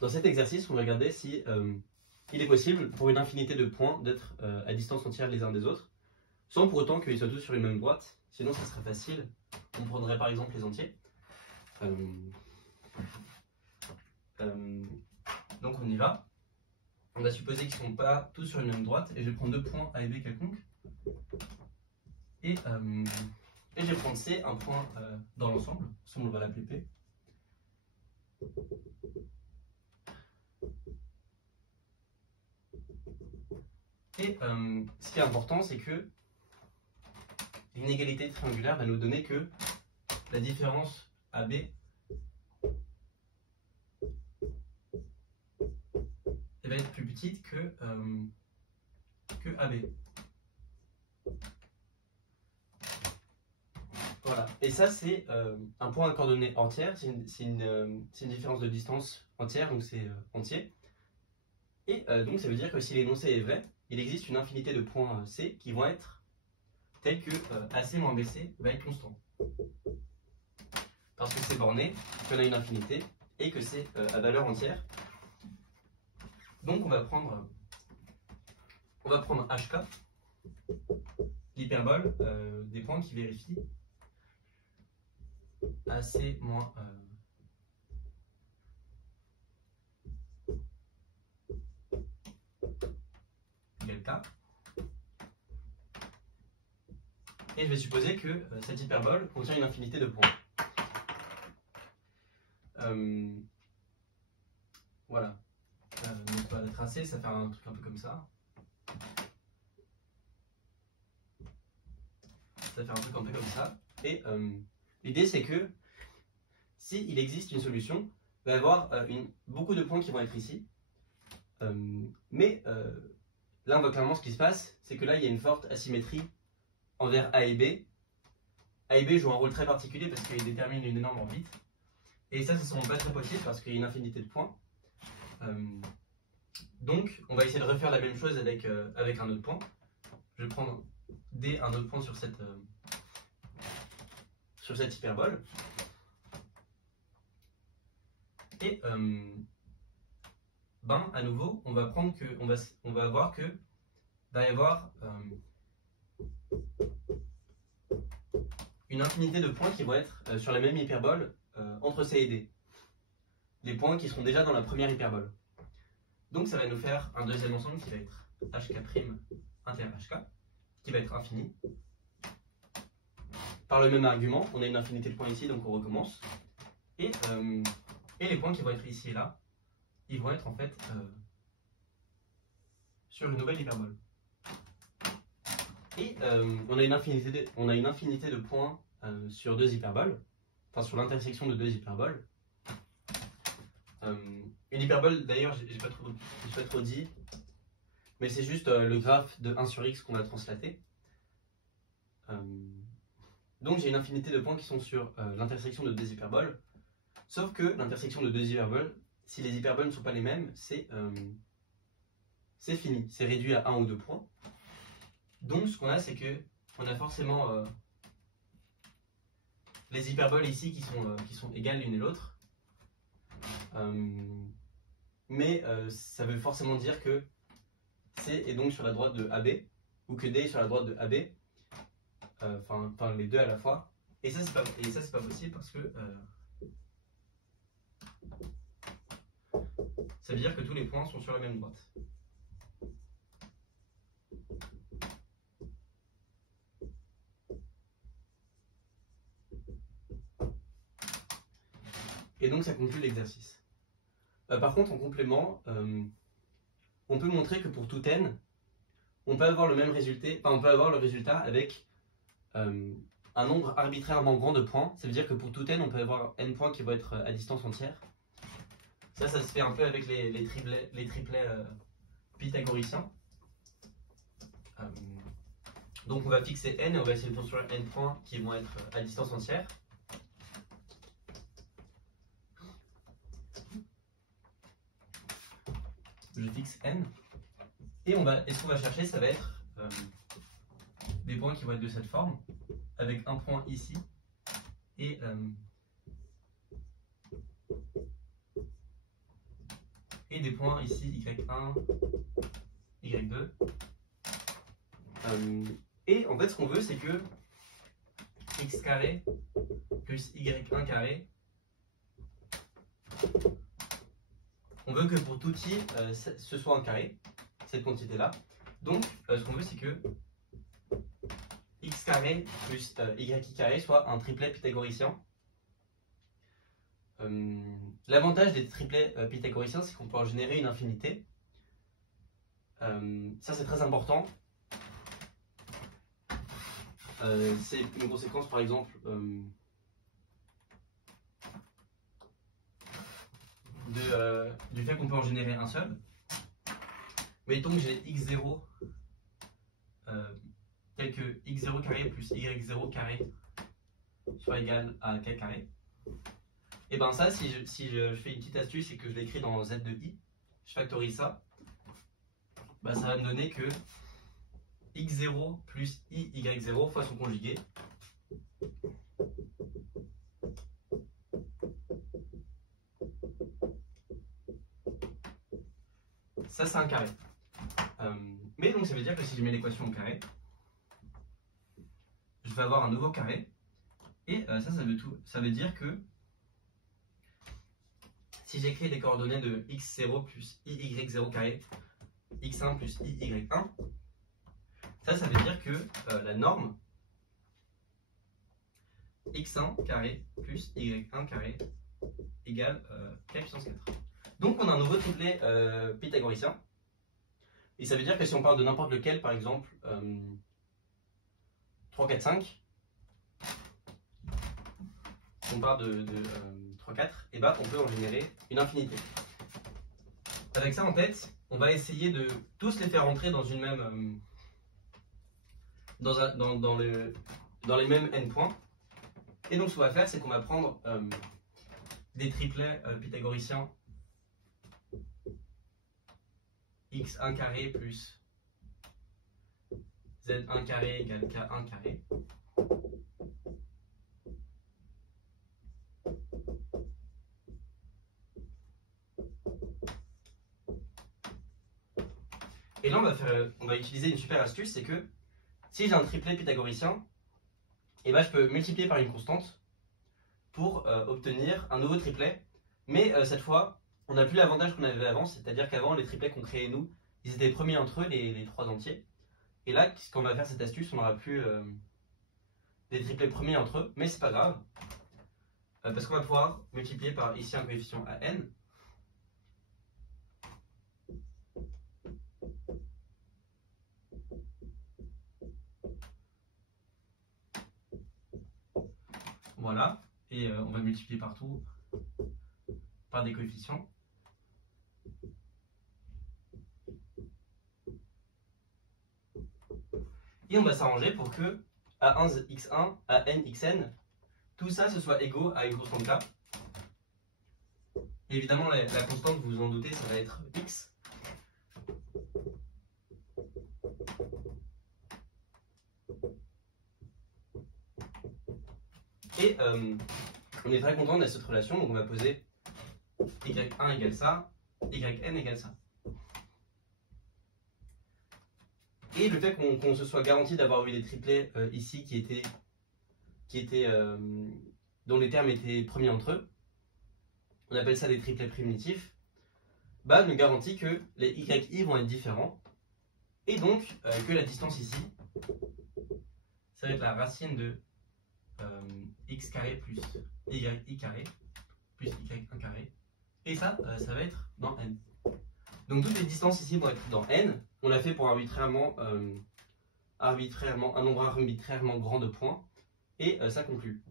Dans cet exercice, on va regarder si il est possible pour une infinité de points d'être à distance entière les uns des autres, sans pour autant qu'ils soient tous sur une même droite. Sinon, ça serait facile. On prendrait par exemple les entiers. Donc on y va. On va supposer qu'ils ne sont pas tous sur une même droite, et je vais prendre deux points A et B quelconques. Et je vais prendre C, un point dans l'ensemble. On va l'appeler P. Et ce qui est important, c'est que l'inégalité triangulaire va nous donner que la différence AB va être plus petite que AB. Voilà. Et ça, c'est un point à coordonnées entières. C'est une différence de distance entière, donc c'est entier. Et donc ça veut dire que si l'énoncé est vrai, il existe une infinité de points C qui vont être tels que AC moins BC va être constant. Parce que c'est borné, qu'on a une infinité, et que c'est à valeur entière. Donc on va prendre HK, l'hyperbole des points qui vérifient AC moins delta. Et je vais supposer que cette hyperbole contient une infinité de points. Voilà. Donc on va la tracer, ça fait un truc un peu comme ça. Ça fait un truc un peu comme ça. Et l'idée c'est que s'il existe une solution, il va y avoir beaucoup de points qui vont être ici. Mais là on voit clairement ce qui se passe, c'est que là il y a une forte asymétrie envers A et B. A et B jouent un rôle très particulier parce qu'ils déterminent une énorme orbite. Et ça, ça ne semble pas très possible parce qu'il y a une infinité de points. Donc, on va essayer de refaire la même chose avec un autre point. Je vais prendre D, un autre point sur cette hyperbole. Et à nouveau, on va voir que va y avoir une infinité de points qui vont être sur la même hyperbole entre C et D. Les points qui seront déjà dans la première hyperbole. Donc ça va nous faire un deuxième ensemble qui va être HK' inter HK, qui va être infini. Par le même argument, on a une infinité de points ici, donc on recommence. Et les points qui vont être ici et là, ils vont être en fait sur une nouvelle hyperbole. Et on a une infinité de points sur deux hyperboles, enfin sur l'intersection de deux hyperboles. Une hyperbole, d'ailleurs, j'ai pas trop dit, mais c'est juste le graphe de 1 sur x qu'on va translater. Donc j'ai une infinité de points qui sont sur l'intersection de deux hyperboles, sauf que l'intersection de deux hyperboles, si les hyperboles ne sont pas les mêmes, c'est fini, c'est réduit à 1 ou 2 points. Donc ce qu'on a, c'est que on a forcément les hyperboles ici qui sont égales l'une et l'autre. Mais ça veut forcément dire que C est donc sur la droite de AB, ou que D est sur la droite de AB, enfin les deux à la fois. Et ça c'est pas possible parce que ça veut dire que tous les points sont sur la même droite. Et donc ça conclut l'exercice. Par contre, en complément, on peut montrer que pour tout n, on peut avoir le même résultat, on peut avoir le résultat avec un nombre arbitrairement grand de points. Ça veut dire que pour tout n, on peut avoir n points qui vont être à distance entière. Ça se fait un peu avec les triplets pythagoriciens. Donc on va fixer n et on va essayer de construire n points qui vont être à distance entière. Je fixe n. Et ce qu'on va chercher, ça va être des points qui vont être de cette forme, avec un point ici et et des points ici y1, y2. Et en fait, ce qu'on veut, c'est que x carré plus y1 carré, on veut que pour tout i, ce soit un carré, cette quantité-là. Donc, ce qu'on veut, c'est que x carré plus yi carré soit un triplet pythagoricien. L'avantage des triplets pythagoriciens, c'est qu'on peut en générer une infinité. Ça, c'est très important. C'est une conséquence, par exemple, du fait qu'on peut en générer un seul. Mettons que j'ai x0 tel que x0 carré plus y0 carré soit égal à k carré. Et bien ça, si je fais une petite astuce et que je l'écris dans z de i, je factorise ça, bah ça va me donner que x0 plus y0 fois son conjugué. Ça, c'est un carré. Mais donc ça veut dire que si je mets l'équation au carré, je vais avoir un nouveau carré. Et ça veut dire que si j'écris les coordonnées de x0 plus iy0 carré, x1 plus iy1, ça veut dire que la norme x1 carré plus y1 carré égale k puissance 4. Donc on a un nouveau triplet pythagoricien. Et ça veut dire que si on parle de n'importe lequel, par exemple 3, 4, 5, si on parle de 3, 4, et bah on peut en générer une infinité. Avec ça en tête, on va essayer de tous les faire rentrer dans une même dans les mêmes n points. Et donc ce qu'on va faire, c'est qu'on va prendre des triplets pythagoriciens x1 carré plus z1 carré égale k1 carré. Et là, on va utiliser une super astuce, c'est que si j'ai un triplet pythagoricien, et ben, je peux multiplier par une constante pour obtenir un nouveau triplet. Mais cette fois, on n'a plus l'avantage qu'on avait avant, c'est-à-dire qu'avant, les triplets qu'on créait nous, ils étaient premiers entre eux, les trois entiers. Et là, quand on va faire cette astuce, on n'aura plus des triplets premiers entre eux, mais c'est pas grave, parce qu'on va pouvoir multiplier par ici un coefficient à n. Voilà, et on va multiplier partout par des coefficients. Et on va s'arranger pour que A1 x1, AN xn, tout ça ce soit égaux à une constante k. Et évidemment, la constante, vous vous en doutez, ça va être x. Et on est très content de cette relation, donc on va poser y1 égale ça, yn égale ça. Et le fait qu'on se soit garanti d'avoir eu des triplets ici dont les termes étaient premiers entre eux, on appelle ça des triplets primitifs, bah, nous garantit que les yi vont être différents, et donc que la distance ici, ça va être la racine de x carré plus yi carré plus y1 carré, et ça va être dans n. Donc toutes les distances ici vont être dans n. On l'a fait pour arbitrairement un nombre arbitrairement grand de points, et ça conclut.